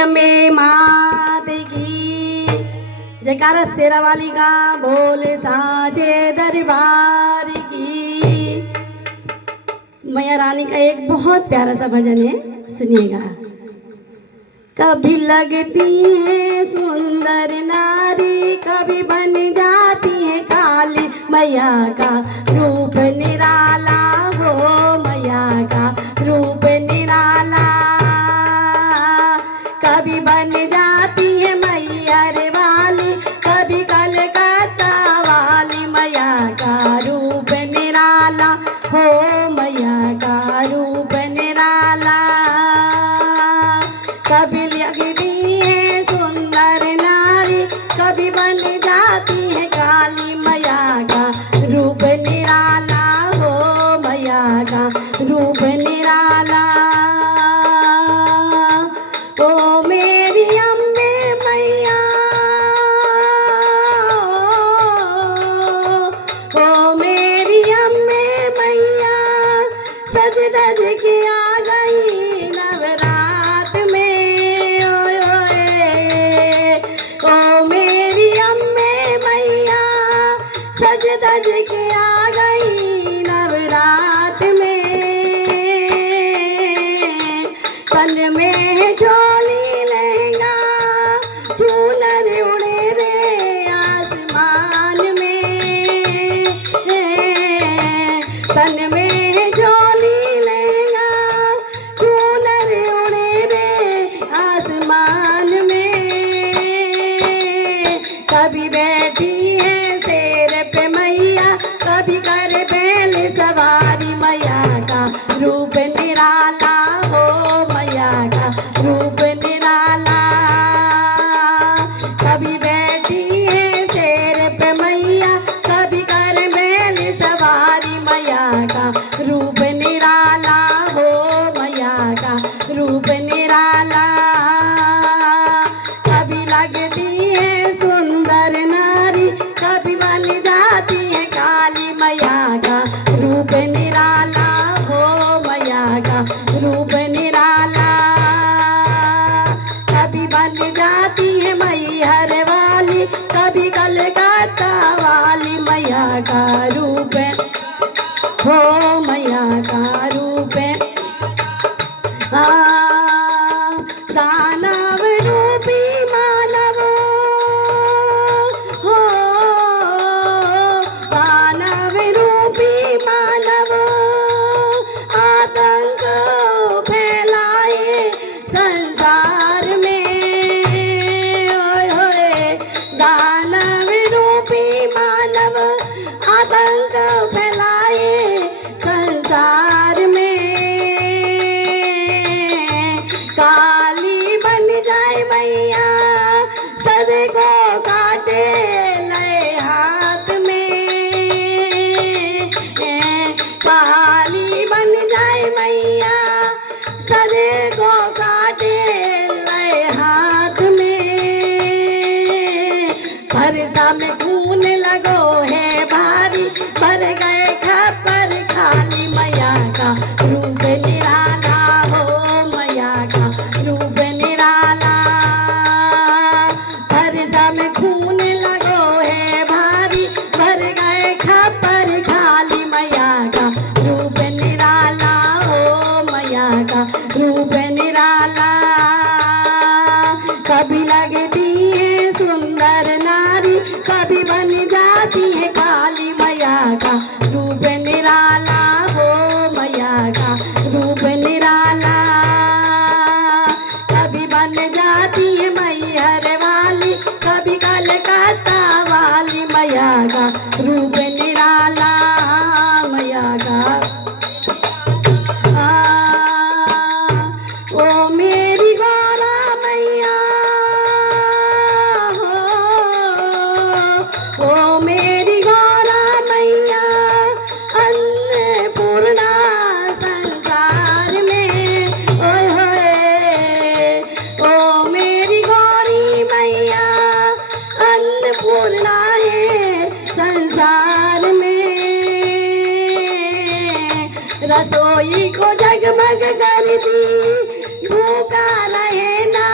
अम्बे मात की जयकारा शेरा वाली का बोले साचे दरबार की। मैया रानी का एक बहुत प्यारा सा भजन है, सुनिएगा। कभी लगती है सुंदर नारी, कभी बन जाती है काली, मैया का रूप निराला हो, मैया का रूप निराला। कभी बन जाती है मैयर वाली, कभी कलकत्ता वाली, मैया का रूप निराला हो, मैया का रूप निराला। कभी लगती है सुंदर नारी, कभी बन जाती है काली, मैया का रूप निराला हो, मैया का रूप निराला। ओ मेरी अम्बे मैया, ओ मेरी अम्बे मैया, सज धज के आ गई नवरात में। ओ मेरी अम्बे मैया, सज धज के आ गई नवरात में। तन में झोली लहंगा, चूनर उड़े रे आसमान में। तन में झोली लहंगा, चूनर उड़े रे आसमान में। कभी बैठी है शेर पे मैया, कभी कर बैल सवारी, मैया का रूप निराला हो, मैया का रूप निराला। कभी बैठी है शेर पे मैया, कभी कर बैल सवारी, मैया का रूप निराला हो, मैया का रूप निराला। कभी लगती है सुंदर नारी, कभी बन जाती है काली, मैया का रूप निराला हो, मैया का रूप निराला। कभी बन जाती है मैहर वाली, कभी कलकत्ता वाली, मैया का रूप हो, मैया का रूप। दानव रूपी मानव हो, दानव रूपी मानव, आतंक फैलाए संसार में। ओए होए, दानव रूपी मानव, आतंक फैलाए संसार में। काली बन जाए मैया, सद को काटे लय हाथ में। काली बन जाए मैया, सद को काटे लय हाथ में। फरसा में खून लगो है भारी, भर गए खप्पर खाली, मैया का रूप निराला हो, मैया का रूप निराला। फरसा में खून लगो है भारी, भर गए खप्पर खाली, मैया का रूप निराला हो, मैया का रूप निराला। कभी लगती है सुंदर नारी, कभी बन जाती है काली, मैया का रूप निराला हो, मैया का रूप निराला। कभी बन जाती है मैहर वाली, कभी कलकत्ता वाली, मैया का रूप निराला, मैया का। ओ मेरी गौरा मैया हो, ओ मेरी गौरा मैया, अन्नपूर्णा संसार में। ओए होए, ओ मेरी गौरी मैया, अन्नपूर्णा है संसार में। रसोई को जगमग करती, भूखा रहे ना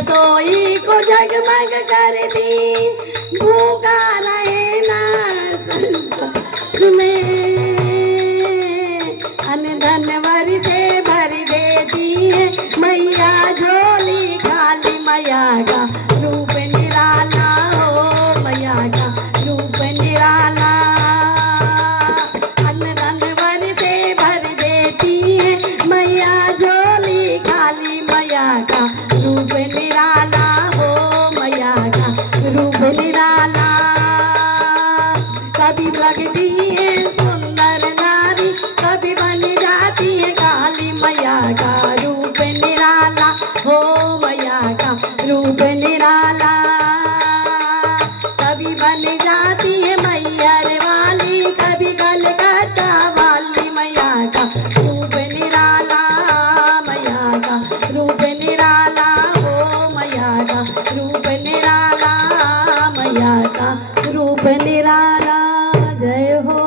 रसोई को जगमग करती, भूखा रहे ना संसार में। अन्न धनवर से भर देती है मैया झोली खाली, मैया का रूप निराला हो, मैया का रूप निराला। अन्न धनवर से भर देती है मैया झोली खाली, मैया का रूप निराला हो, मैया का रूप निराला। कभी लगती है सुंदर नारी, कभी बन जाती है काली, मैया का रूप निराला हो, मैया का रूप निराला। कभी बन जाती है मैहर वाली, कभी कलकत्ता वाली, मैया का रूप निराला, मैया का रूप निराला हो, मैया का रूप निराला, मैया का रूप निराला। जय हो।